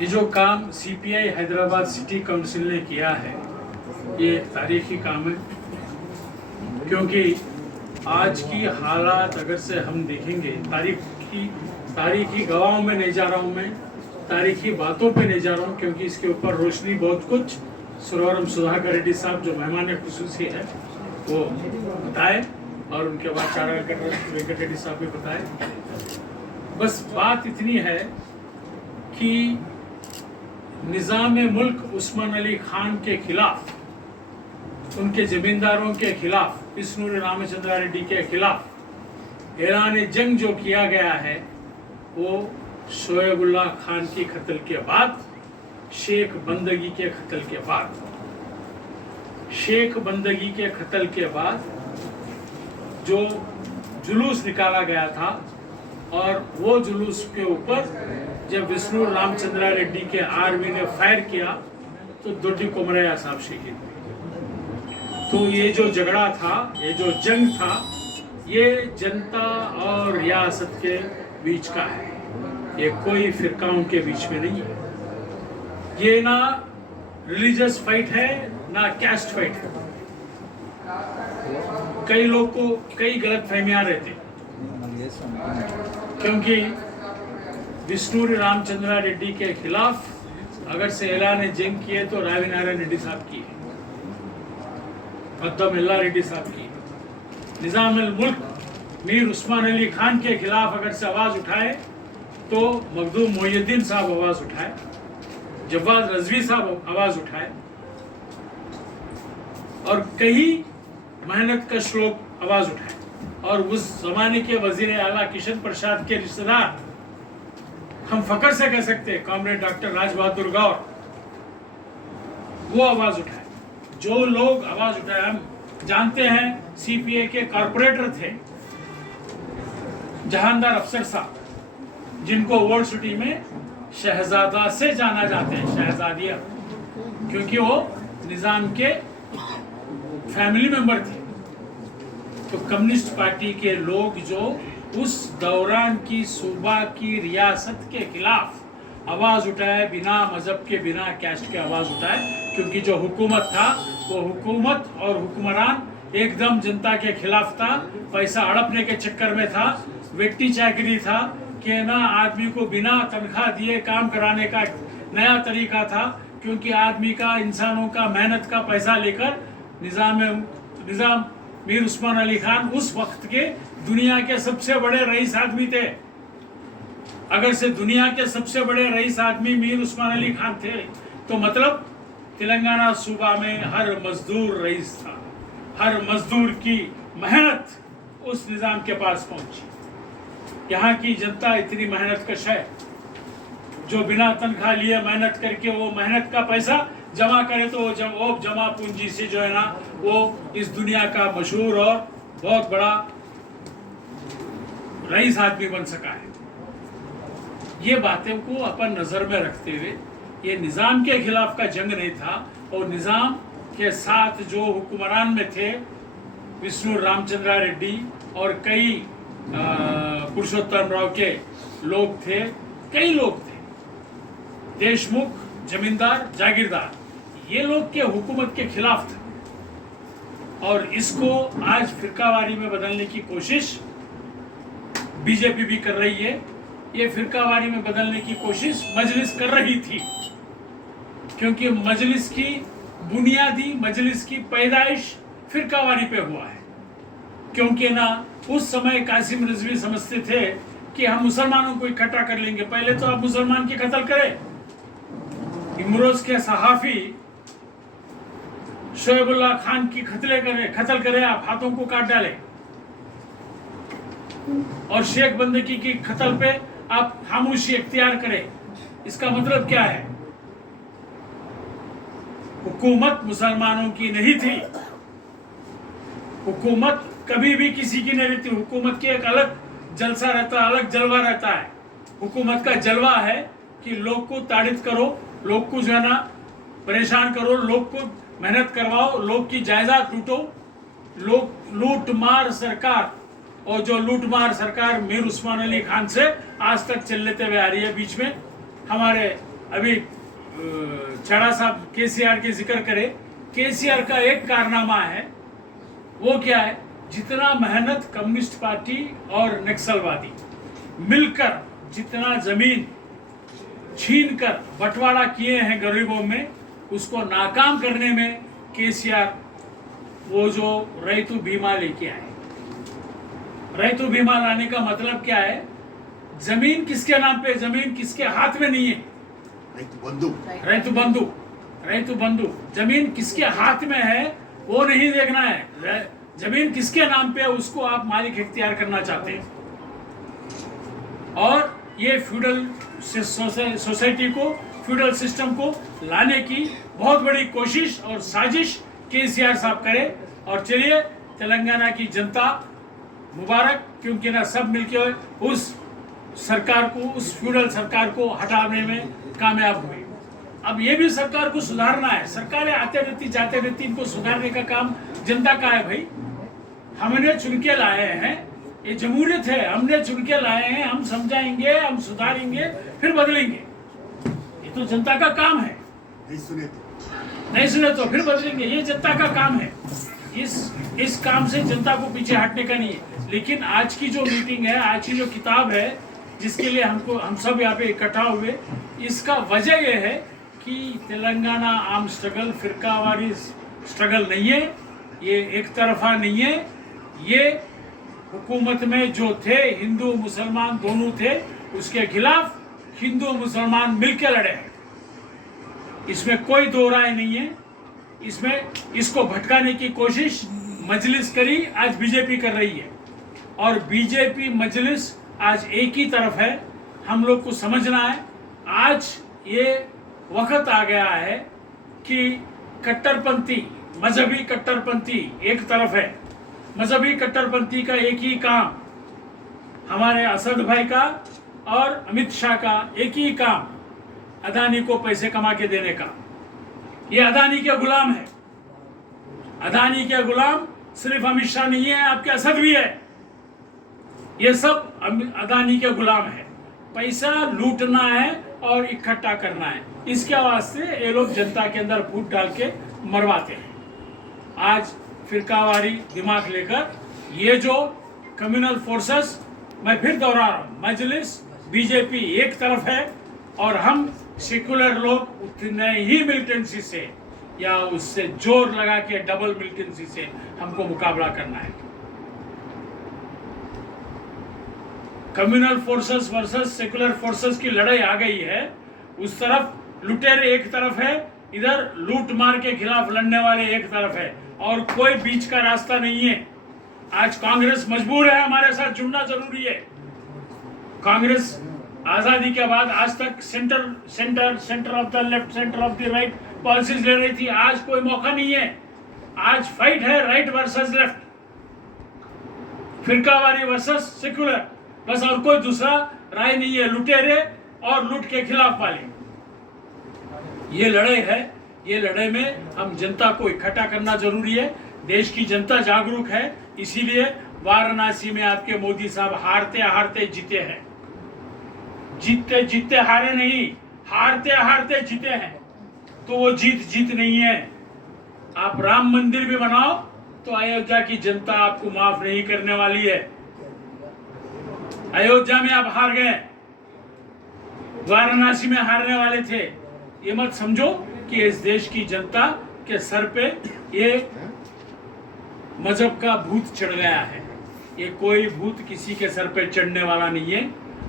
ये जो काम सीपीआई हैदराबाद सिटी काउंसिल ने किया है ये तारीखी काम है, क्योंकि आज की हालात अगर से हम देखेंगे, तारीखी गवाहों में नहीं जा रहा हूँ मैं, तारीखी बातों पे नहीं जा रहा हूँ, क्योंकि इसके ऊपर रोशनी बहुत कुछ सुरवरम सुधाकर रेड्डी साहब जो मेहमान खुसूसी है वो बताए, और उनके बाद चारा वेंकट रेड्डी साहब भी बताए। बस बात इतनी है कि निज़ाम मुल्क उस्मान अली खान के खिलाफ, उनके जमींदारों के खिलाफ, विष्णु रामचंद्रा रेड्डी के खिलाफ ऐलान जंग जो किया गया है वो शोएबुल्लाह खान की कत्ल के बाद, शेख बंदगी के कत्ल के बाद, शेख बंदगी के कत्ल के बाद जो जुलूस निकाला गया था, और वो जुलूस के ऊपर जब विष्णु रामचंद्रा रेड्डी के आर्मी ने फायर किया तो दोड्डी कोमरैया साहब शहीद हुए। तो ये जो झगड़ा था, ये जो जंग था, ये जनता और रियासत के बीच का है, ये कोई फिरकाओं के बीच में नहीं है। ये ना रिलीजियस फाइट है ना कैस्ट फाइट है। कई लोग को कई गलत फहमियां रहती, क्योंकि विष्णु रामचंद्रा रेड्डी के खिलाफ अगर से ऐलान जंग किए तो रावी नारायण रेड्डी साहब की है, मद्दम रेड्डी साहब की, निजाम मुल्क मीर उस्मान अली खान के खिलाफ अगर से आवाज उठाए तो मखदूम मोहिउद्दीन साहब आवाज उठाए, जवाद रजवी साहब आवाज उठाए, और कई मेहनत कश लोग आवाज उठाए, और उस जमाने के वजीर आला किशन प्रसाद के रिश्तेदार, हम फकर से कह सकते हैं कॉमरेड डॉक्टर राज बहादुर गौर, वो आवाज उठाए। जो लोग आवाज उठाए, हम जानते हैं सीपीए के कॉर्पोरेटर थे जहानदार अफसर साहब, जिनको वर्ल्ड सिटी में शहजादा से जाना जाते हैं, शहजादिया, क्योंकि वो निजाम के फैमिली मेंबर थे। तो कम्युनिस्ट पार्टी के लोग जो उस दौरान की सूबा की रियासत के खिलाफ आवाज उठाए, बिना मजहब के, बिना कैस्ट के आवाज उठाए, क्योंकि जो हुकूमत था वो हुकूमत और हुक्मरान एकदम जनता के खिलाफ था, पैसा हड़पने के चक्कर में था, वेट्टी चाकरी था कि ना आदमी को बिना तनख्वाह दिए काम कराने का नया तरीका था, क्योंकि आदमी का, इंसानों का मेहनत का पैसा लेकर निजाम मीर उस्मान अली खान उस वक्त के दुनिया के सबसे बड़े रईस आदमी थे। अगर से दुनिया के सबसे बड़े रईस आदमी मीर उस्मान अली खान थे तो मतलब तेलंगाना सूबा में हर मजदूर रईस था, हर मजदूर की मेहनत उस निजाम के पास पहुंची। यहाँ की जनता इतनी मेहनत कश है, जो बिना तनख्वाह लिए मेहनत करके वो मेहनत का पैसा जमा करे तो वो जमा पूंजी से जो है ना वो इस दुनिया का मशहूर और बहुत बड़ा रईस आदमी बन सका है। ये बातें को अपन नजर में रखते हुए, ये निजाम के खिलाफ का जंग नहीं था, और निजाम के साथ जो हुक्मरान में थे विष्णु रामचंद्रा रेड्डी और कई पुरुषोत्तम राव के लोग थे, कई लोग थे, देशमुख, जमींदार, जागीरदार, ये लोग के हुकूमत के खिलाफ थे। और इसको आज फिरकावारी में बदलने की कोशिश बीजेपी भी कर रही है। ये फिरकावारी में बदलने की कोशिश मजलिस कर रही थी, क्योंकि मजलिस की बुनियादी, मजलिस की पैदाइश फिरकावारी पे हुआ है। क्योंकि ना उस समय कासिम रिजवी समझते थे कि हम मुसलमानों को इकट्ठा कर लेंगे, पहले तो आप मुसलमान के कत्ल करें। इमरोज के सहाफी शोएबुल्लाह खान की कत्ल करे, आप हाथों को काट डाले, और शेख बंदगी की कत्ल पे आप खामोशी इख्तियार करें। इसका मतलब क्या है? हुकूमत मुसलमानों की नहीं थी, हुकूमत कभी भी किसी की नहीं रहती। हुकूमत की एक अलग जलसा रहता है, अलग जलवा रहता है। हुकूमत का जलवा है कि लोग को ताड़ित करो, लोग को जो है ना परेशान करो, लोग को मेहनत करवाओ, लोग की जायदाद लूटो, लोग लूटमार सरकार, और जो लूटमार सरकार मीर उस्मान अली खान से आज तक चल लेते हुए आ रही है। बीच में हमारे अभी छड़ा साहब केसीआर की जिक्र करे, केसीआर का एक कारनामा है, वो क्या है, जितना मेहनत कम्युनिस्ट पार्टी और नक्सलवादी मिलकर जितना जमीन छीन कर बंटवारा किए हैं गरीबों में, उसको नाकाम करने में केसीआर वो जो रैतु बीमा लेके आए। रैतु बीमा लाने का मतलब क्या है, जमीन किसके नाम पे, जमीन किसके हाथ में नहीं है, रैतु बंधु जमीन किसके हाथ में है वो नहीं देखना है, जमीन किसके नाम पे है उसको आप मालिक इख्तियार करना चाहते हैं। और ये फ्यूडल सोसाइटी को, फ्यूडल सिस्टम को लाने की बहुत बड़ी कोशिश और साजिश केसीआर साहब करे। और चलिए, तेलंगाना की जनता मुबारक, क्योंकि ना सब मिलकर उस सरकार को, उस फ्यूडल सरकार को हटाने में कामयाब हुए। अब ये भी सरकार को सुधारना है। सरकारें आते रहती जाते रहती, इनको सुधारने का काम जनता का है भाई। हमने चुन के लाए हैं, ये जमहूरियत है, हमने चुन के लाए हैं, हम समझाएंगे, हम सुधारेंगे, फिर बदलेंगे। ये तो जनता का काम है। नहीं सुने तो फिर बदलेंगे, ये जनता का काम है। इस काम से जनता को पीछे हटने का नहीं है। लेकिन आज की जो मीटिंग है, आज की जो किताब है, जिसके लिए हम सब यहाँ पे इकट्ठा हुए, इसका वजह यह है कि तेलंगाना आर्म स्ट्रगल फिरकावारी स्ट्रगल नहीं है, ये एक तरफा नहीं है। ये हुकूमत में जो थे हिंदू मुसलमान दोनों थे, उसके खिलाफ हिंदू मुसलमान मिलकर लड़े हैं। इसमें कोई दो राय नहीं है। इसमें इसको भटकाने की कोशिश मजलिस करी, आज बीजेपी कर रही है। और बीजेपी मजलिस आज एक ही तरफ है। हम लोग को समझना है, आज ये वक्त आ गया है कि कट्टरपंथी, मजहबी कट्टरपंथी एक तरफ है। मजहबी कट्टरपंथी का एक ही काम, हमारे असद भाई का और अमित शाह का एक ही काम, अदानी को पैसे कमा के देने का। ये अदानी के गुलाम है। अदानी के गुलाम सिर्फ अमित शाह नहीं है, आपके असद भी है। ये सब अदानी के गुलाम है। पैसा लूटना है और इकट्ठा करना है, इसके वास्ते ये लोग जनता के अंदर फूट डाल के मरवाते हैं। आज फिरकावारी दिमाग लेकर ये जो कम्युनल फोर्सेस, मैं फिर दोहरा रहा हूँ, मजलिस बीजेपी एक तरफ है और हम सेकुलर लोग उतने ही मिलिटेंसी से या उससे जोर लगा के डबल मिलिटेंसी से हमको मुकाबला करना है। Communal forces versus secular forces की लड़ाई आ गई है। उस तरफ लुटेरे एक तरफ है, इधर लूट मार के खिलाफ लड़ने वाले एक तरफ है, और कोई बीच का रास्ता नहीं है। आज कांग्रेस मजबूर है हमारे साथ जुड़ना जरूरी है। कांग्रेस आजादी के बाद आज तक centre of the left, centre of the right policies ले रही थी। आज कोई मौका नहीं है। आज फाइट है राइट वर्सेस लेफ्ट, फिरकावारी वर्सेस सेकुलर, बस और कोई दूसरा राय नहीं है। लुटेरे और लूट के खिलाफ वाले, ये लड़ाई है। ये लड़ाई में हम जनता को इकट्ठा करना जरूरी है। देश की जनता जागरूक है, इसीलिए वाराणसी में आपके मोदी साहब हारते हारते जीते हैं। जीतते जीतते हारे नहीं, हारते हारते जीते हैं। तो वो जीत नहीं है। आप राम मंदिर भी बनाओ तो अयोध्या की जनता आपको माफ नहीं करने वाली है। अयोध्या में आप हार गए, वाराणसी में हारने वाले थे। ये मत समझो कि इस देश की जनता के सर पे ये मजहब का भूत चढ़ गया है। ये कोई भूत किसी के सर पे चढ़ने वाला नहीं है।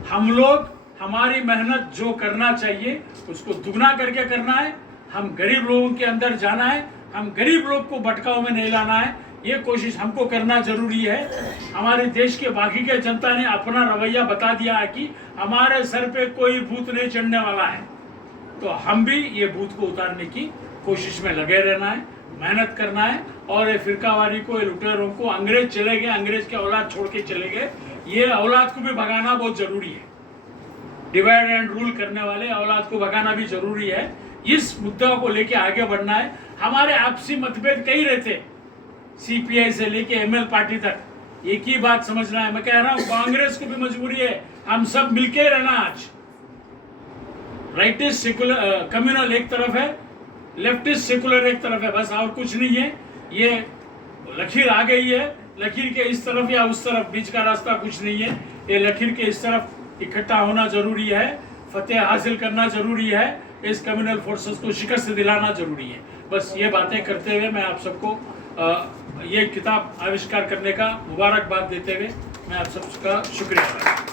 हम लोग हमारी मेहनत जो करना चाहिए उसको दुगना करके करना है। हम गरीब लोगों के अंदर जाना है, हम गरीब लोग को भटकाव में नहीं लाना है। ये कोशिश हमको करना जरूरी है। हमारे देश के बाकी के जनता ने अपना रवैया बता दिया है कि हमारे सर पे कोई भूत नहीं चढ़ने वाला है। तो हम भी ये भूत को उतारने की कोशिश में लगे रहना है, मेहनत करना है। और ये फिरकावारी को, ये लुटेरों को, अंग्रेज चले गए, अंग्रेज के औलाद छोड़ के चले गए, ये औलाद को भी भगाना बहुत जरूरी है। डिवाइड एंड रूल करने वाले औलाद को भगाना भी जरूरी है। इस मुद्दा को लेके आगे बढ़ना है। हमारे आपसी मतभेद कई रहते, सीपीआई से लेके एमएल पार्टी तक एक ही बात समझना है। मैं कह रहा हूँ कांग्रेस को भी मजबूरी है, हम सब मिलके रहना। आज राइटिस्ट सेकुलर कम्युनल एक तरफ है, लेफ्टिस्ट सेकुलर एक तरफ है, बस और कुछ नहीं है। ये लकीर आ गई है, लकीर के इस तरफ या उस तरफ, बीच का रास्ता कुछ नहीं है। ये लकीर के इस तरफ इकट्ठा होना जरूरी है, फतेह हासिल करना जरूरी है, इस कम्युनल फोर्सेस को शिकस्त दिलाना जरूरी है। बस ये बातें करते हुए मैं आप सबको ये किताब आविष्कार करने का मुबारकबाद देते हुए मैं आप सबका शुक्रिया अदा करता हूं।